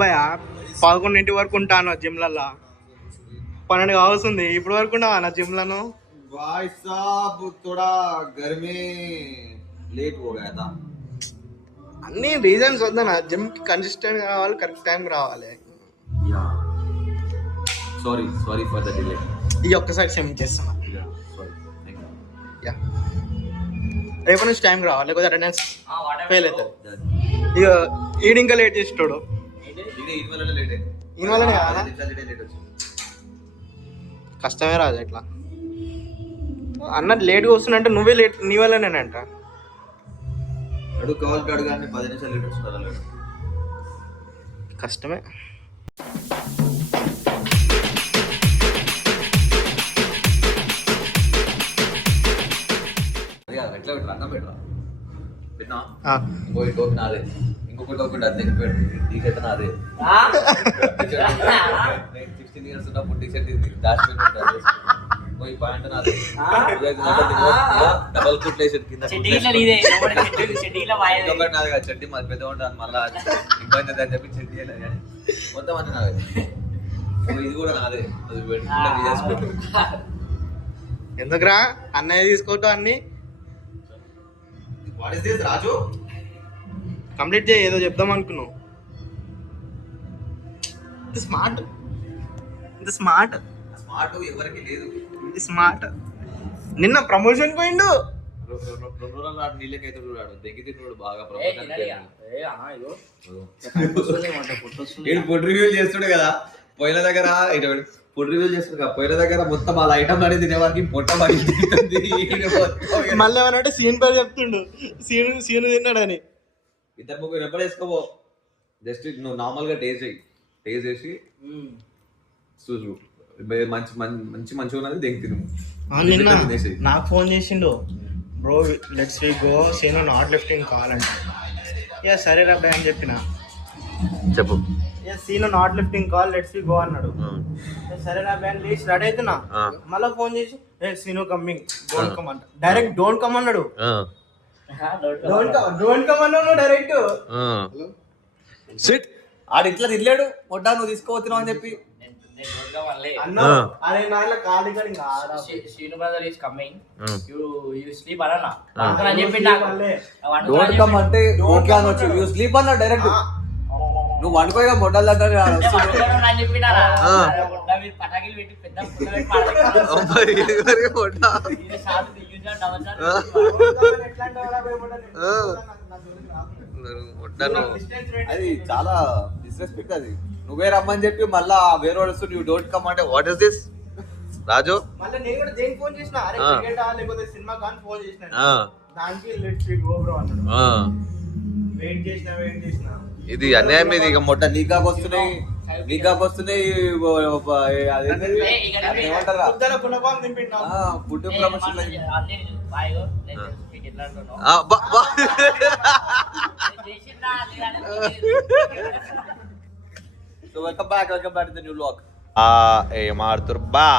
11 వరకు ఉంటాను జిమ్లల్లో. 12 కావస్తుంది ఇప్పుడు వరకు ఉండవా నా జిమ్లను? भाई साहब थोड़ा घर में लेट हो गया था. అన్ని రీజన్స్ వద్దనా, జిమ్ కి కన్సిస్టెంట్ కావాలి, కరెక్ట్ టైం రావాలి. Sorry for the delay. ఈ ఒక్కసారి క్షమించేస్తున్నా. రేపు నుంచి టైం రావాలి, లేకపోతే అటెండెన్స్ ఫెయిల్ అవుతుంది. ఇక ఈడు ఇంకా లేట్ చేసేటోడు. ఈయనవల్లనే కాదా? కష్టమే రాదు ఎట్లా అన్నది లేట్గా వస్తుందంటే నువ్వే లేట్, నీ వల్లనేనంట. అడుగు కావాలి అడుగు, 10 నిమిషాలు లేట్ వస్తున్నారు. కష్టమే. ఎట్లా పెట్టరా, అన్నం పెట్టరా, పెట్టినా ఇంకో టోపి నాదే, ఇంకొక టోపి అదే టీషర్ట్ నాదే. 16 years ఉన్నప్పుడు టీషర్ట్ దాచిపెట్టి ఉంటుంది, పోయి ప్యాంట్ నాదే, డబల్ కుట్ వేసేది కింద ఒకటి నాది కదా, చెడ్డీ మాది పెద్ద ఉంటుంది మళ్ళా ఇబ్బంది అని చెప్పి చెడ్డీ వెళ్ళదు కానీ మొత్తం అన్నీ నాదే. ఇది కూడా నాదే, అది పెట్టు. ఎందుకురా అన్నయ్య తీసుకోవటం అన్ని what is this Raju? Complete చేయి, ఏదో చెప్దాం అనుకున్నావు. స్మార్ట్ స్మార్ట్ స్మార్ట్ ఎవరికి లేదు. స్మార్ట్ నిన్న ప్రమోషన్ పోయిండు. 2 రోజుల నాడు నీళ్ళకైతే చూడాడు, దగ్గర తిన్నాడు బాగా ప్రమోషన్. ఫుడ్ రివ్యూ చేస్తుండే కదా పోయిన దగ్గర, ఫుడ్ రివ్యూ చేస్తుండే కదా పోయిన దగ్గర, మొత్తం వాళ్ళ ఐటమ్ అనేది తినేవారికి పొట్ట పగిలింది. మళ్ళీ ఏమనంటే సీన్ పేరు చెప్తుండు, సీను తిన్నాడని. 2-3 రెప్పలు వేసుకోబో, జస్ట్ నువ్వు నార్మల్ గా టేస్ట్ చేసి చూసు, మంచిగా ఉన్నది దెంగి తిను. నిన్న నాకు ఫోన్ చేసిండు, bro let's we go, Seenu not lifting call అంటే. ఇక సరే రబ్బా అని చెప్పిన. చెప్పు. Seenu not lifting call, let's we go అన్నాడు. సరే రబ్బా అని లేచి రెడీ అవుతున్నా, మళ్ళీ ఫోన్ చేసి సీను కమ్మింగ్, డోంట్ కమ్ అంట. డైరెక్ట్ డోంట్ కమ్ అన్నాడు. డోంట్ కమ్ అన్నాడు డైరెక్ట్. సిట్ ఆడ ఇట్లా తిరలేడు, పొట్టా నువ్వు తీసుకోవచ్చున్నావు అని చెప్పి. డైరెక్ట్ నువ్వు వండుకోగా మొట్టలు దగ్గర అది చాలా డిస్రెస్పెక్ట్. అది నువ్వే రమ్మని చెప్పి మళ్ళా వేరే వాళ్ళు నువ్వు డోంట్ కమ్ అంటే వాట్ ఇస్ దిస్ రాజు? ఇది అన్యాయం. ఇది ఇక మొట్ట నీకాకు వస్తున్నాయి food promotion. So welcome back to the new vlog. ఏం ఆడుతురు బా?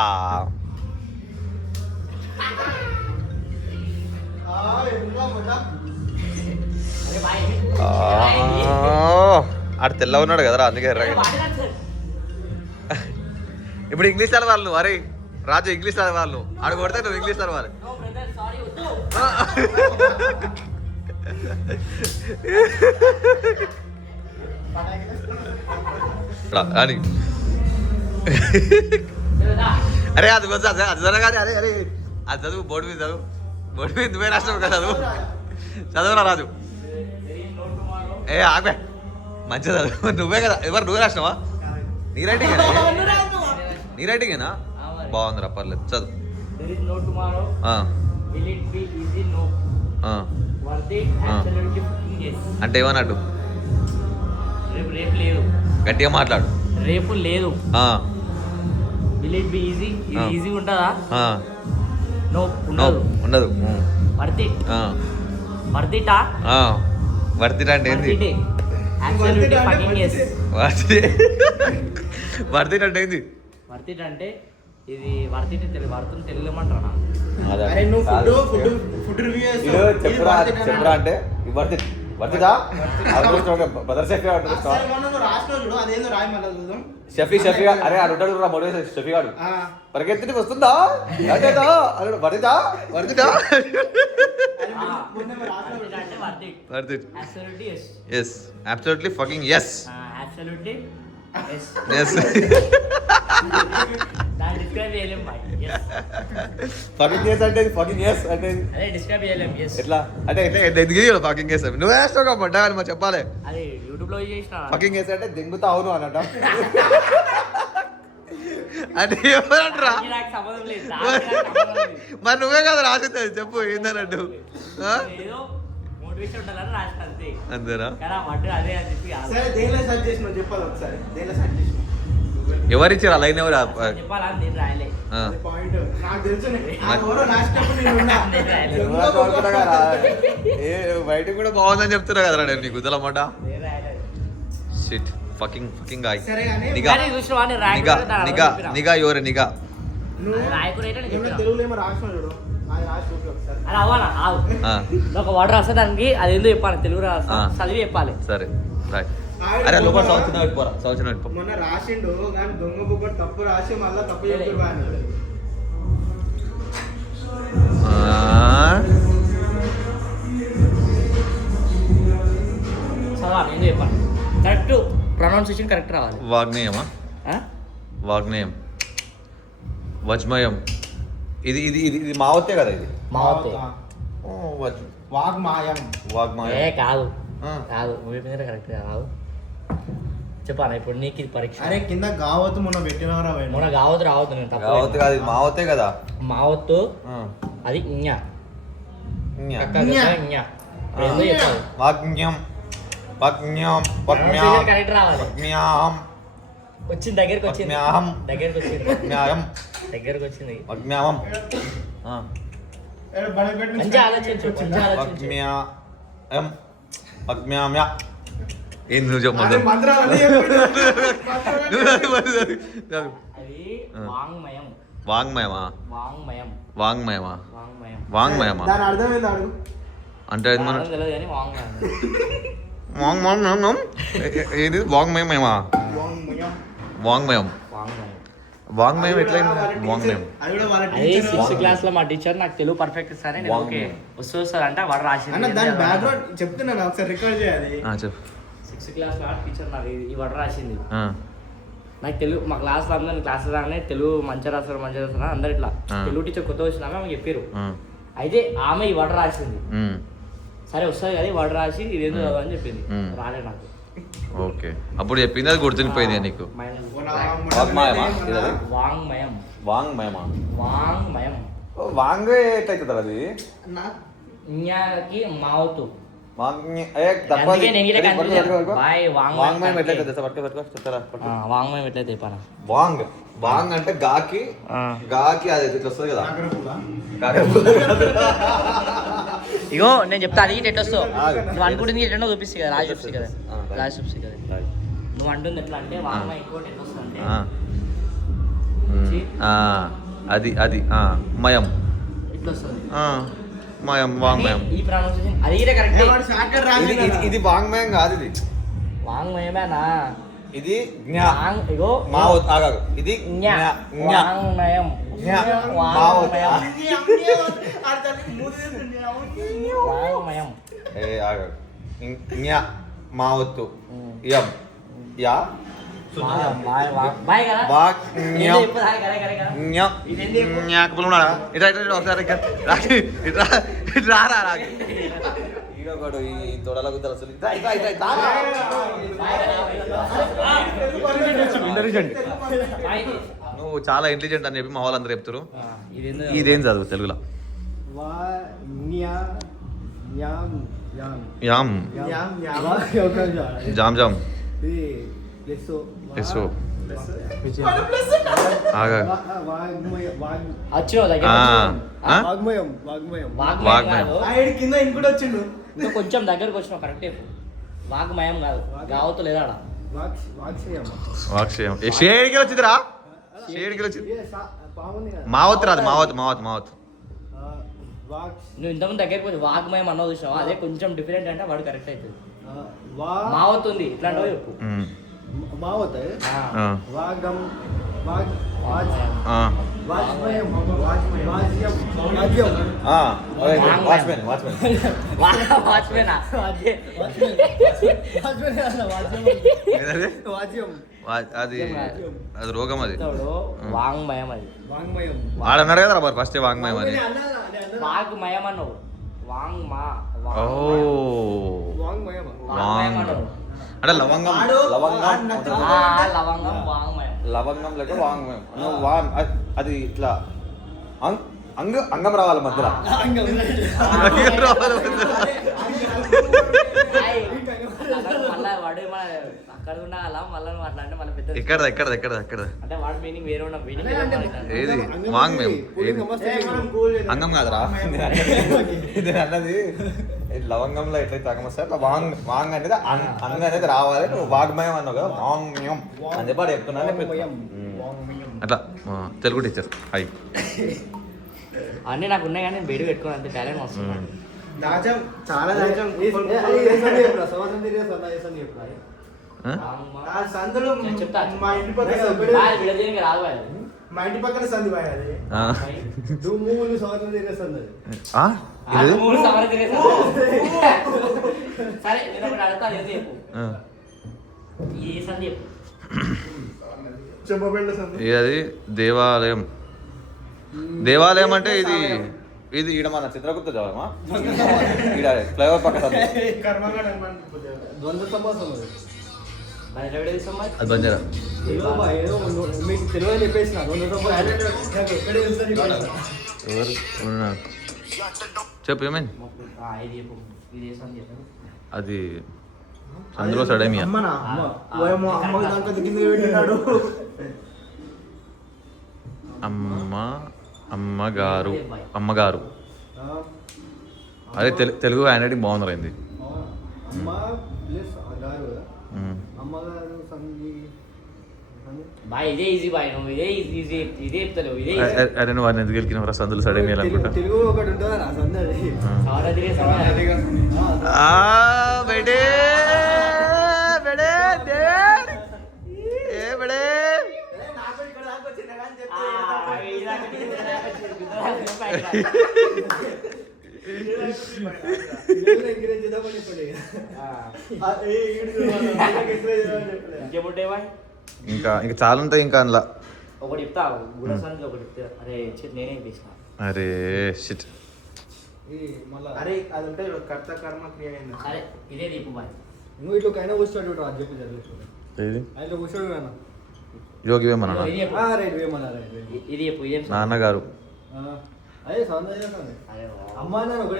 ఆడు తెల్ల ఉన్నాడు కదరా, అందుకే ఎర్రగా. ఇప్పుడు ఇంగ్లీష్ చదవాలి నువ్వు. అరే రాజు ఇంగ్లీష్ చదవాలి నువ్వు, ఆడు కొడితే నువ్వు ఇంగ్లీష్ చదవాలి. అని అరే అది అది జరగాలి. అరే అది చదువు, బోర్డు మీద చదువు, బోర్డు మీద నువ్వే రాష్ట్రం కదా చదువు, చదువురా రాజు. ఆగే మంచిగా చదువు, నువ్వే కదా. నువ్వే రాసినావా? నీ రైటింగేనా? బాగుందిరా, పర్లేదు చదువు. అంటే ఏమన్నట్టు? గట్టిగా మాట్లాడు. రేపు లేదు. ఈజీ ఉంటుందా? ఉండదు. వర్తిట్ అంటే ఏంది? వర్తిట్ అంటే ఏంది? వర్తిట్ అంటే ఇది వర్తిట్ తెలుగుమంటారా? చెప్పురా అంటే వర్తిట్ వర్తిదా బ్రదర్ షఫీ సరే మొన్న నువ్వు రాసినావు చూడు అదేందో రాయి మళ్ళీ చూద్దాం. షఫీ అరే ఆడు ఉంటాడు రా మోటివేషన్ షఫీ గాడు పరిగెత్తికి వస్తుందా అదేదా అన్నాడు వర్తిదా మొన్నేమో రాసినావు చూడు. అంటే worth it absolutely yes. Yes absolutely fucking yes absolutely yes. Yes దాన్ని డిస్క్రైబ్ చేయలేం బాయ్. yes. ఫకింగ్ ఎస్ అంటే ఫకింగ్ ఎస్ అంటే అదే డిస్క్రైబ్ చేయలేం. yes. ఎట్లా అంటే ఎందుకు ఫకింగ్ ఎస్ నువ్వు వేస్తావు కాబట్టి అని మరి చెప్పాలి అది యూట్యూబ్ లో చేసిన ఫకింగ్ ఎస్ అంటే దెంగుతా అవును అన్నట అంటే ఎవరంటరా నాకు సంబంధం లేదు. దానికి నాకు సంబంధం లేదు. మరి నువ్వే కదా రాసింది చెప్పు ఏందన్నట్టు ఆ? ఏదో మోటివేషన్ ఉండాలని రాసిన అంతే. అంతేనా కానీ ఆ వర్డ్ అదే అని చెప్పి కాదు. సరే దేనిలో సెర్చ్ చేసినావు చెప్పాలి ఒకసారి. దేనిలో సెర్చ్ చేసినావు ఎవరిచ్చారు ఆ లైన్ ఎవరు చెప్పాలని నేను రాయలే. ఆ. పాయింట్ నాకు తెలుసు. ఎవరో రాసినప్పుడు నేను ఉన్నా. నేను రాయలే. ఏ బయట కూడా బాగుందని చెప్తున్నా కదరా నేను నీకు గుద్దలమాట నేను రాయలే. షిట్ ఫకింగ్ ఫకింగ్ సరే కానీ నిగా కానీ చూసినావా నేను నిగా రాయకుండా నిగా చెప్పినా. నిగా యువర్ నిగా నువ్వు అది రాయకుండా అయితే నేను ఏమైనా చెప్పినా. తెలుగులో ఏమో రాసినావు చూడు అది రాసి చూపి ఒకసారి. అది అవ్వాలా ఆవు. ఆ, ఒక వర్డ్ రాస్తే దానికి అది ఎందుకు చెప్పాలి తెలుగు రాస్తా ఆ. చదివి చెప్పాలి. సరే రాయ్ అరే లోపల సంవత్సరం పెట్టుకోరా సంవత్సరం పెట్టుకో మొన్న రాసిండు కానీ దొంగ బుగ్గ తప్పు రాసి మళ్ళీ తప్పు చెప్పారు బాగా. చదవాలి ఎందుకు చెప్పాలి కరెక్ట్ ప్రొనౌన్సియేషన్ కరెక్ట్ రావాలి. వాగ్నేయమా ఆ? వాగ్నేయం వజ్మయం ఇది ఇది ఇది ఇది మావతే కదా ఇది మావతే. ఓ, వజ్ వాగ్మాయం. ఏ వాగ్మాయం కాదు ఆ. కాదు నువ్వు చెప్పింది కరెక్ట్ కాదు. చెప్పాను ఇప్పుడు నీకు ఇది పరీక్ష. అరే కింద గావత్ మొన్న పెట్టినవరా మొన్న కావద్దు రావద్దు నేను తప్పు మావతే కాదు ఇది మావతే కదా మావత్తు ఆ. అది ఇña న్యా. ఇña ఎందుకు చెప్పాలి వాగ్న్యం వాగ్న్యం వాగ్మ్యాం కరెక్ట్ రావాలి. వాగ్మ్యాం వచ్చింది దగ్గరికి వచ్చింది వాగ్మ్యాం దగ్గరికి వచ్చింది వాగ్మ్యాయం దగ్గరికి వచ్చింది. వాగ్మ్యావం ఆ. బడపెట్టి మంచిగా ఆలోచించు మంచిగా ఆలోచించు. వాగ్మ్యాయం వాగ్మ్యామ్యా ఏంది నువ్వు చెప్పమంటే మంత్రాలు అది ఆ. వాంగ్మయం వాంగ్మయమా వాంగ్మయం వాంగ్మయమా వాంగ్మయం వాంగ్మయమా దాని అర్థం ఏంది అడుగు. అంటే అది మన అర్థం తెలియదు కానీ వాంగ్మయం వాంగ్మయం ఏది వాంగ్మయమేమా వాంగ్మయం. వాంగ్మయం వాంగ్మయం వాంగ్మయం అది ఎట్లయింది కూడా వాళ్ళ వాంగ్మయం టీచర్- అది కూడా వాళ్ళ అది టీచర్. 6th క్లాస్ లో మా టీచర్ నాకు తెలుగు పర్ఫెక్ట్ ఇస్తానే నేను ఓకే వాంగ్మయం. వస్తుంది అంటే వాడు రాసింది. అన్న దాని బ్యాక్గ్రౌండ్ చెప్తున్నాను ఒకసారి రికార్డ్ చేయాలి. చెప్పు 6th క్లాస్ లో టీచర్ నాకు ఈ వాడు రాసింది. ఆ, నాకు తెలుగు మా క్లాస్లో అందరూ క్లాస్ రాగానే తెలుగు మంచిగా రాస్తారు అందరు ఇట్లా ఆ. తెలుగు టీచర్ కొత్త వచ్చినామే ఆమె చెప్పారు. ఆ, అయితే ఆమె ఈ వాడు రాసింది. ఉమ్, సరే వస్తుంది కదా ఈ వాడు రాసి ఇదేందో చదవని అని చెప్పింది. మ్. రాలే నాకు. ఓకే అప్పుడు చెప్పింది అది గుర్తుండిపోయింది నీకు వాగ్మాయమా? ఇదది? వాంగ్మయం వాంగ్మయమా వాంగ్మయం వాంగ్ ఎట్లయితుంది అది అన్న ఇñాకి మావుతు. వాంగ్ ఏ తప్పది. అందుకే నేను ఇలా పట్టుకో, కన్ఫ్యూజ్ పట్టుకో, పట్టుకో. బాయ్ వాంగ్మయం వాంగ్మయం అంటే- ఎట్లయితుంది పట్టుకో పట్టుకో చెప్తారా పట్టుకో. వాంగ్మయం ఎట్లయితే చెప్పాను. వాంగ్ వాంగ్ అంటే గాకి గాకి అది ఇట్లా వస్తుంది కదా నాగరపుల. ఇగో నేను చెప్తా అది ఎట్లా వస్తావు ఆగు. నువ్వు అనుకుంటుంది ఎట్లా చూపిస్తుంది కదా రాజు చూపిస్తుంది కదా ఆ, రాజు చూపిస్తుంది కదా నువ్వు అంటుంది ఎట్లా అంటే వాంగ్మయం ఇంకోటి ఎట్లా వస్తుంది అంటే ఆ, ఉమ్, ఆ, అది అది ఆ, మయం ఇట్లా వస్తుంది. ఆ, మయం వాంగ్మయం ఈ ప్రొనౌన్సియేషన్ అది కూడా కరెక్ట్. ఏ వాడు షాకర్ ఇది రాసిండు ఇది- ఇది వాంగ్మయం కాదు ఇది వాంగ్మయమేనా ఇది జ్ఞా వాంగ్ ఇగో మావత్ ఆగాగు ఇది జ్ఞా జ్ఞా జ్ఞా వాంగ్మయం జ్ఞా వాంగ్మయం అన్న. వాంగ్మయం ఏ ఆగాగు జ్ఞా మావత్తు యం యా బాయ్ కదా వాగ్న్యం ఏందో చెప్పు, హాయ్, కరే, కరే, కరే. జ్ఞం ఇదేంటి చెప్పు? జ్ఞాపకం ఉన్నాడా ఇట్లా ఇట్లా ఇట్లా ఒకసారి ఇక్కడ రాకి ఇట్లా ఇట్లా రా రాకి ఈడొకడు ఈ తొడల గుద్దలు అసలు బాయ్ కదా, బాయ్. నువ్వు చాలా ఇంటెలిజెంట్ అని చెప్పి మా వాళ్ళందరూ చెప్తారు ఆ, ఇదేందో ఇదేం చదువు తెలుగులో యామ్ యామ్ జామ్ జామ్ ఎస్ఓ ఆగా వచ్చినావు దగ్గర ఆ, ఆ? వాగ్మయం వాగ్మయం. కాదు. ఆయన కింద ఇంకోటి వచ్చిండు. ఇంకా కొంచెం దగ్గరకు వచ్చినావు కరెక్ట్ వాగ్మయం కాదు గావతు లేదా ఆడ. వాక్షేయం ఏ షేడ్కి వచ్చిందిరా షేడ్కి వచ్చింది మావత్ రాదు మావత్ మావత్ మావత్ నువ్వు ఇంతకుముందు దగ్గరికి పోయి వాగ్మయం అన్నావు చూసావా, అదే కొంచెం డిఫరెంట్ అంటే వాడు కరెక్ట్ అవుతుంది. వా మావతుంది ఇట్లాంటివి చెప్పు. మా होता है ఆ. वागम वाग वाज वाजमयम वाज्यम వాచ్మెన్ వాచ్మేనా? అదే. वाज्यम అది అది రోగం అది. చెప్తాడు, వాంగ్మయం అది. वांगमयम వాడన్నాడు కదా మరి ఫస్ట్ వాంగ్మయం అని. వాగ్మయం అన్నావు. వాంగ్మా ఓ वांगमयम వాంగ్మయం అన్నావు. అంటే లవంగం లవంగం లవంగం వాంగ్మయం. లవంగం లేక వాంగ్మయం అది ఇట్లా అంగం రావాలి మధ్యలో. మళ్ళా వాడు మన అక్కడ ఉండాలా మళ్ళీ అట్లా అంటే మళ్ళీ పెద్ద ఎక్కడ అంటే వాడు మీనింగ్ వేరే ఉన్న మీనింగ్ ఏది వాంగ్మయం ఏది అంగం కాదురా ఇది అన్నది లవంగంలో ఎట్లయితే అంగం వస్తే అట్లా వాంగ్ అనేది అంగం అనేది రావాలి. నువ్వు వాగ్మయం అన్నావు కదా, వాంగ్మయం అని చెప్పి వాడు చెప్తున్నాను. అట్లా తెలుగు టీచర్ హై. అన్నీ నాకు ఉన్నాయి కానీ నేను బయట పెట్టుకుని అంత టాలెంట్ వస్తుంది. दाजम చాలా దాజం ఆ సందులో చెప్తా. మా ఇంటి పక్కన విడదీనికి రాదు వాళ్ళు. మా ఇంటి పక్కన సందు బాయ్ అది మూడు సంవత్సరం తిరిగే సందు అది మూడు సవరణ తిరిగేసా. సరే నేను ఒకటి అడుగుతా, ఏది చెప్పు. ఏ సంది చెప్పు. చెంపబెండ సందు అది దేవాలయం. దేవాలయం అంటే ఇది ఈడ మన చిత్రగుప్త చదవమా ఈడ ఫ్లైఓవర్ పక్క చదువు. కర్మగాడు అనుకుంటున్నా ద్వంద్వ సమాసం అది మరి ఎట్లా విడదీస్తాం మరి? అది బంజారా. మీకు తెలియదు చెప్పేసిన ద్వంద్వ సమాసం ఎక్కడే తెలుస్తుంది ఎవరు ఉన్నా? చెప్పు ఏమైంది. ఇది చెప్పు. ఇది ఏ సంది చెప్పు. అది అందులో సడమియా. అమ్మనా ఓయమ్మో అమ్మ దాంట్లో కింద పెట్టినాడు. అమ్మగారు అదే తెలుగు హ్యాండ్ రైటింగ్ బాగుంది రైంది. అమ్మ ప్లస్ గారు అమ్మగారు సంధి బాయ్ ఇదే ఈజీ బాయ్, నువ్వు ఇదే చెప్తలేవు. ఇదే అరే నువ్వు వాడిని ఎందుకు గెలికిన సందులు సడమియా అనుకుంటా. తెలుగు ఒకటి ఉంటుందా నా సంధి అది సవరణ తిరిగేసా. బెడే బెడే ఏ బెడే ఇంకా చాలా ఉంటాయి ఇంకా అందులో. ఒకటి చెప్తా గుణసానికి ఒకటి చెప్తా. అరే నేనే పిలిచిన. అరే షిట్. అరే అది ఉంటే కర్త కర్మ క్రియ అయింది. సరే ఇదే దీపు బాయ్. నువ్వు ఇట్లా కైనా కూర్చోడు అది చెప్పు జరుగుతుంది ఏది అయితే కూర్చోడు వేనా యోగి వేమన్నా ఇది చెప్పు. రైట్ వేమన్నా రైట్ ఇది చెప్పు. ఇదేం సార్? నాన్నగారు. అదే సౌందర్య సంధి అరే వా. అమ్మ నాన్న ఒకటే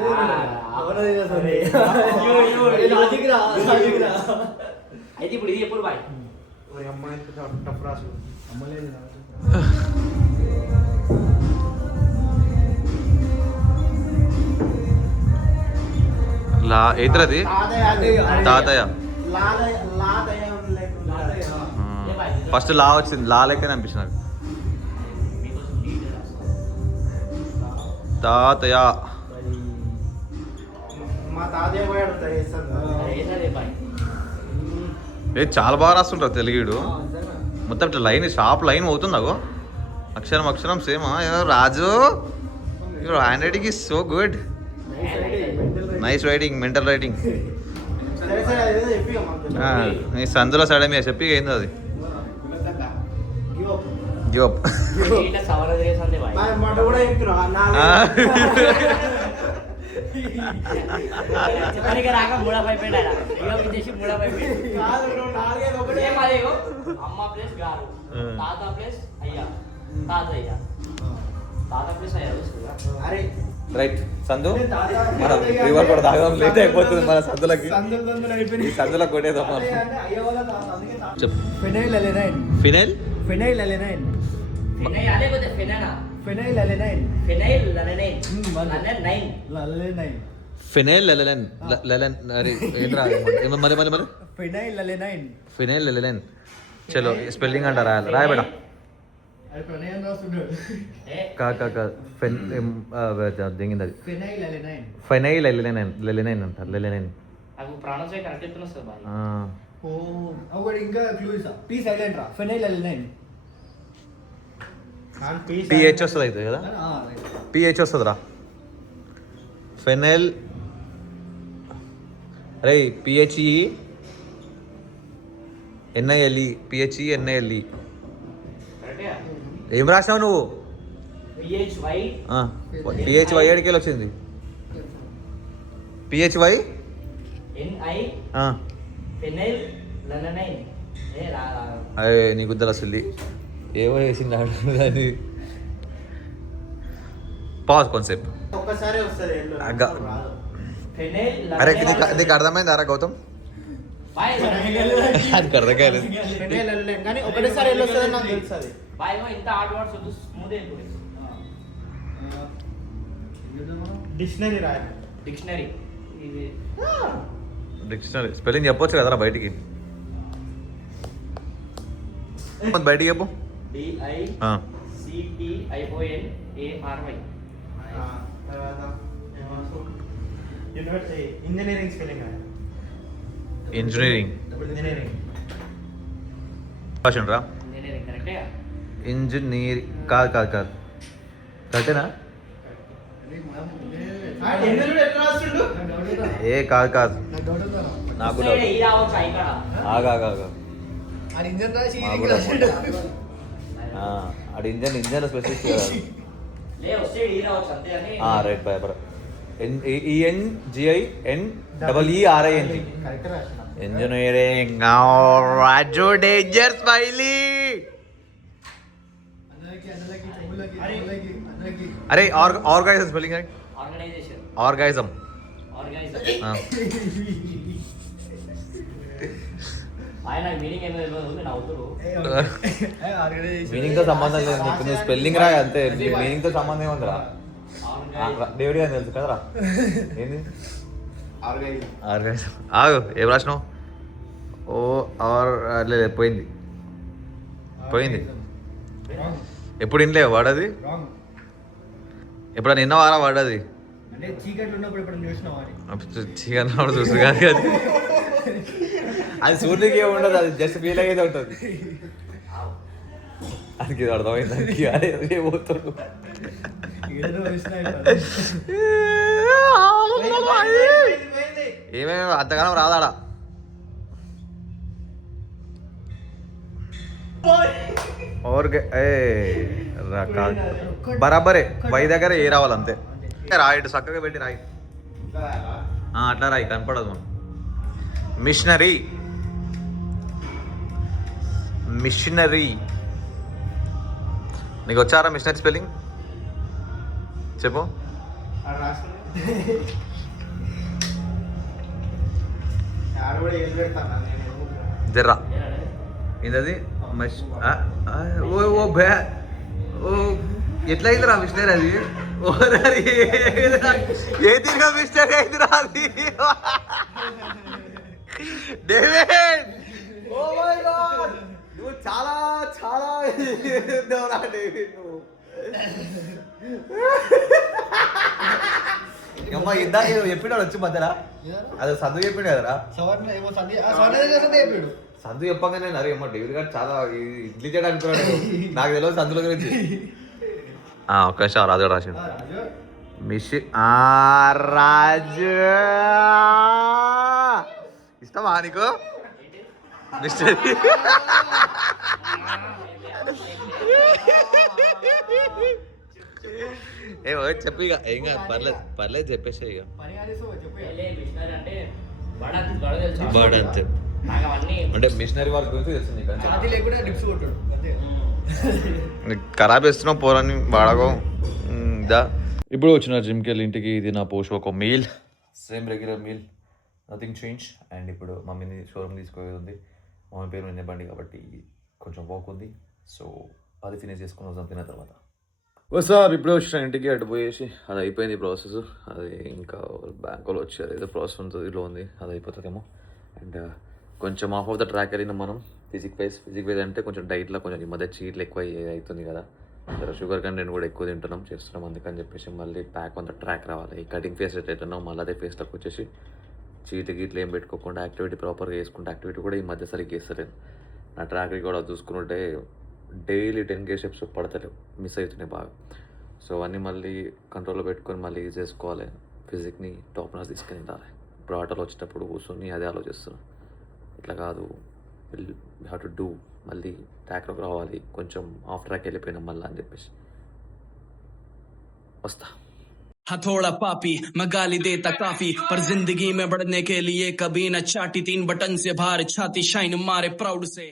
అయితే ఇప్పుడు ఇది ఎప్పుడు బాయ్. అమ్మాయి టఫ్ రాసు అమ్మ లేదు ఏతరది తాతయ్య. ఫస్ట్ లా వచ్చింది, లా లెక్కనే అనిపించింది నాకు. తాతయ్య. మా తాతయ్య పోయాడు చాలా బాగా రాస్తుంటారు తెలుగుడు. మొత్తం ఇట్లా లైన్ షార్ప్ లైన్ అవుతుంది నాకు. అక్షరం అక్షరం same. Raju your hand writing is so good. Nice writing, mental writing. నీ సందులో సడమియా చెప్పి ఏంది అది. Give up. సవరణ తిరిగేసంది బాయ్. మాట కూడా చెప్పడానికి రాక మూడా పైపోయినా చేసి మూడా పైపోయింది. అమ్మ ప్లేస్ గారు, తాత ప్లేస్ అయ్యా, తాతయ్య, తాత ప్లేస్ అయ్యా. అరే రైట్ సందు మనం రివర్ కూడా తాగడం లేట్ అయిపోతుంది మన సందులకి. ఈ సందులకు కొట్టేద్దాం మనం. చెప్పు. ఫినైల్ అలెనైన్. ఫినైల్. ఫినైల్ అలెనైన్. అదే కొద్దిగా ఫెనానా. ఫినైల్ అలెనైన్. ఫెనైల్ లెనైన్. అలెనైన్. ఫినైల్ లెలెన్ లెలెన్. అరే ఏంట్రా మరి మరి మరి ఫినైల్ అలెనైన్. ఫినైల్ లెలెన్. చలో స్పెల్లింగ్ అంటారా రాయబెడ. అది ప్రణయం రాస్తున్నాడు. కాదు దిగింది అది ఫెనైల్ అలెనైన్. ఫెనైల్ లెలినైన్ అంటారు లెలినైన్. నాకు ప్రాణం కరెక్ట్ చెప్తున్నా సార్ బాయ్. ఓ ఒకటి ఇంకా క్లూ ఇస్తా. పీ సైలెంట్ రా. ఫెనైల్ అలెనైన్. పిహెచ్ వస్తుంది అయితే కదా, పిహెచ్ వస్తుందిరా ఫెనైల్. అరే పిహెచ్ఈ ఎన్ఐఎల్ఈ, పిహెచ్ఈ ఎన్ఐఎల్ఈ. కరెక్టేగా? ఏం రాసినావు నువ్వు? PHY పిహెచ్వై ఏడికి వచ్చింది? PHY NI phenylalanine. అదే నీ గుద్దలు అసలు ఏవో వేసిందాడు దాన్ని. పాజ్ కాన్సెప్ట్. ఒక్కసారి వస్తుంది ఎల్లో. రాదు. ఫెనైల్ అరే నీకు అర్థమైంది అరా గౌతమ్? బాయ్ అది అర్థం కాలేదు. ఫెనైల్ అలెనైన్ కానీ ఒకటేసారి ఎల్లో వస్తుంది నాకు తెలుసు అది. బాయ్ ఇంత హార్డ్ వర్డ్స్ వద్దు, స్మూత్ అయిపోయి. డిక్షనరీ రాయాలి. డిక్షనరీ ఇది డిక్షనరీ స్పెల్లింగ్ చెప్పొచ్చు కదరా బయటికి, బయటికి చెప్పు. DICTIONARY. తర్వాత యూనివర్సిటీ ఇంజనీరింగ్ స్పెల్లింగ్ రాయాలి. ఇంజనీరింగ్ ఇంజనీరింగ్ భాష రా. ఇంజనీరింగ్ కరెక్టేగా? ఇంజనీరింగ్ కాదు కరెక్టేనా? ఎట్లా రాస్తుండు? ఏ కాదు నాకు కూడా ఈ రావచ్చు ఇక్కడ. ఆగా ఇంజన్ రాసి మాకు కూడా అది ఇంజన్ స్పెసిఫిక్ లే వస్తే ఈ రావచ్చు అంతే అని. రైట్ బాయ్ ENGINEERING కరెక్ట్ రాసిన. ఇంజనీరింగ్. రాజు డేంజర్ స్మైలీ. అరే ఆర్గనైజం స్పెల్లింగ్ ఆర్గనైజేషన్. ఆర్గానిజం. ఆయన మీనింగ్ ఏమో తెలియదు, నేను అవుతురు. మీనింగ్ తో సంబంధం లేదు నీకు, నువ్వు స్పెల్లింగ్ రా అంతే. మీనింగ్ తో సంబంధం ఏముందిరా? దేవుడి అని తెలుసు కదరా. ఏంది ఆర్గానిజం? ఆగు, ఏం రాసినావు? లేదు పోయింది. ఎప్పుడు వినలే వాడది? ఎప్పుడైనా నిన్న వారా వాడది? చీకట్లు ఉన్నప్పుడు ఎప్పుడు చూసినావా? చికెన్ చూసు కానీ అది సూర్యుడికి ఏమి ఉండదు, అది జస్ట్ ఫీల్ అయ్యేది ఉంటుంది. అది అర్థమైంది దానికి. అదే పోతాడు. ఏమేమి అంతగానం రాదాడా? బరాబరే వై దగ్గర ఏ రావాలి అంతే. రాయిట్ చక్కగా పెట్టి రాయి. అట్లా రాయి, కనపడదు మనం. మిషనరీ నీకు వచ్చారా మిషనరీ స్పెల్లింగ్? చెప్పు. జర్రా ఏంటది? ఎట్లా అయిందిరా మిషనరీ అది? ఏ తిరిగా మిషనరీ అయిందిరా అది? డేవిడ్, ఓ మై గాడ్, నువ్వు చాలా డేవిడ్ నువ్వు. అమ్మా ఇందాక చెప్పినాడు వచ్చి మధ్యలో, అది సందు చెప్పిండు కదరా. సందు చెప్పగానే అరే అమ్మ డేవిడ్ గారు చాలా ఇడ్లీ చేయడం అనుకున్నాడు. నాకు తెలియదు సందుల గురించి. ఒక్క నిమిషం, రాజు రాసిండు. రాజు ఇష్టమా నీకు మిస్టర్? చెప్పు ఇక, ఏం కాదు, పర్లేదు చెప్పేసా ఇక. బర్డ్ అంతే అంటే మిషనరీ వాళ్ళ గురించి తెలుసు నీకు. ఖరాబ్ వేస్తున్నావు పోరని వాడకో. ఇప్పుడు వచ్చిన జిమ్కి వెళ్ళి ఇంటికి. ఇది నా పోస్ట్ ఒక meal, same regular meal, nothing change. And ఇప్పుడు మమ్మీని షోరూమ్ తీసుకోవేది ఉంది. మమ్మీ పేరు నిన్న బండి కాబట్టి కొంచెం వర్క్ ఉంది. సో అది ఫినిష్ చేసుకుని వస్తాం తిన్న తర్వాత. సార్ ఇప్పుడే వచ్చిన ఇంటికి, అటు పోయేసి అది అయిపోయింది ప్రాసెస్. అది ఇంకా బ్యాంకులో వచ్చి అదేదో ప్రాసెస్ ఉంటుంది, ఇలా ఉంది, అది అయిపోతుందేమో. అండ్ కొంచెం ఆఫ్ ఆఫ్ ద ట్రాక్ వెళ్ళినాం మనం. ఫిజిక్ వైజ్ అంటే కొంచెం డైట్లో కొంచెం ఈ మధ్య చీట్లు ఎక్కువ అవుతుంది కదా, షుగర్ కంటెంట్ కూడా ఎక్కువ తింటున్నాం చేస్తున్నాం, అందుకని చెప్పేసి మళ్ళీ బ్యాక్ ఆన్ ద ట్రాక్ రావాలి. ఈ కటింగ్ ఫేస్ ఎట్లయితున్నాం మళ్ళీ అదే ఫేస్లోకి వచ్చేసి చీట్లు గీట్లు ఏం పెట్టుకోకుండా యాక్టివిటీ ప్రాపర్గా చేసుకుంటే, యాక్టివిటీ కూడా ఈ మధ్య సరిగ్గా చేస్తలేను. నా ట్రాక్ కూడా చూసుకుంటే డైలీ 10K స్టెప్స్ పడతలేవు, మిస్ అవుతున్నాయి బాగా. సో అవన్నీ మళ్ళీ కంట్రోల్లో పెట్టుకొని మళ్ళీ చేసుకోవాలి, ఫిజిక్ని టాప్ నాచ్ తీసుకుని వెళ్ళాలి. ఇప్పుడు ఆటోలో వచ్చేటప్పుడు కూర్చొని అదే ఆలోచిస్తున్నాను, ఇట్లా కాదు హ్యావ్ టు డూ, మళ్ళీ ట్రాక్లోకి రావాలి, కొంచెం ఆఫ్ ట్రాక్ వెళ్ళిపోయినాం మళ్ళీ అని చెప్పేసి వస్తా. हथौड़ा पापी मैं गाली देता काफी, पर जिंदगी में बढ़ने के लिए कभी न चाटी, 3 बटन से बाहर छाती शाइन मारे प्राउड से.